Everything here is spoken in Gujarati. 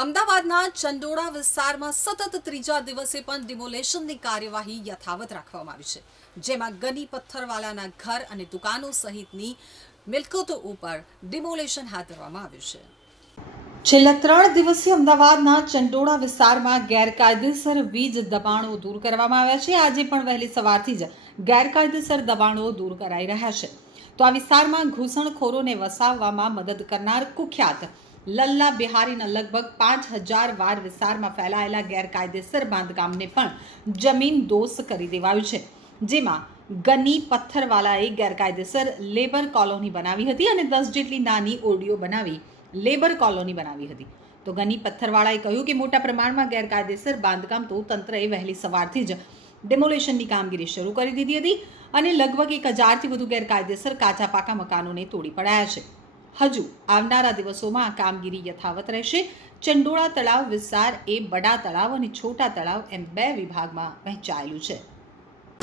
અમદાવાદના ચંડોળા વિસ્તારમાં સતત ત્રીજા દિવસે પણ ડિમોલેશનની કાર્યવાહી યથાવત રાખવામાં આવી છે, જેમાં ગની પથ્થરવાલાના ઘર અને દુકાનો સહિતની મિલકતો ઉપર ડિમોલેશન હાથ ધરવામાં આવ્યું છે. છેલ્લા ત્રણ દિવસથી અમદાવાદના ચંડોળા વિસ્તારમાં ગેરકાયદેસર વીજ દબાણો દૂર કરવામાં આવ્યા છે. આજે પણ વહેલી સવારથી જ ગેરકાયદેસર દબાણો દૂર કરાઈ રહ્યા છે. તો આ વિસ્તારમાં ઘૂસણખોરોને વસાવવામાં મદદ કરનાર કુખ્યાત લલ્લા બિહારીના લગભગ પાંચ હજાર વાર વિસ્તારમાં ફેલાયેલા ગેરકાયદેસર બાંધકામને પણ જમીન દોષ કરી દેવાયું છે. જેમાં ગની પથ્થરવાલાએ ગેરકાયદેસર લેબર કોલોની બનાવી હતી અને દસ જેટલી નાની ઓરડીઓ બનાવી લેબર કોલોની બનાવી હતી. તો ગની પથ્થરવાળાએ કહ્યું કે મોટા પ્રમાણમાં ગેરકાયદેસર બાંધકામ તો તંત્રએ વહેલી સવારથી જ ડેમોલેશનની કામગીરી શરૂ કરી દીધી હતી અને લગભગ એક હજારથી વધુ ગેરકાયદેસર કાચા પાકા મકાનોને તોડી પડાયા છે. હજુ આવનારા દિવસોમાં આ કામગીરી યથાવત રહેશે. ચંડોળા તળાવ વિસ્તાર એ બડા તળાવ અને છોટા તળાવ એમ બે વિભાગમાં વહેંચાયેલું છે.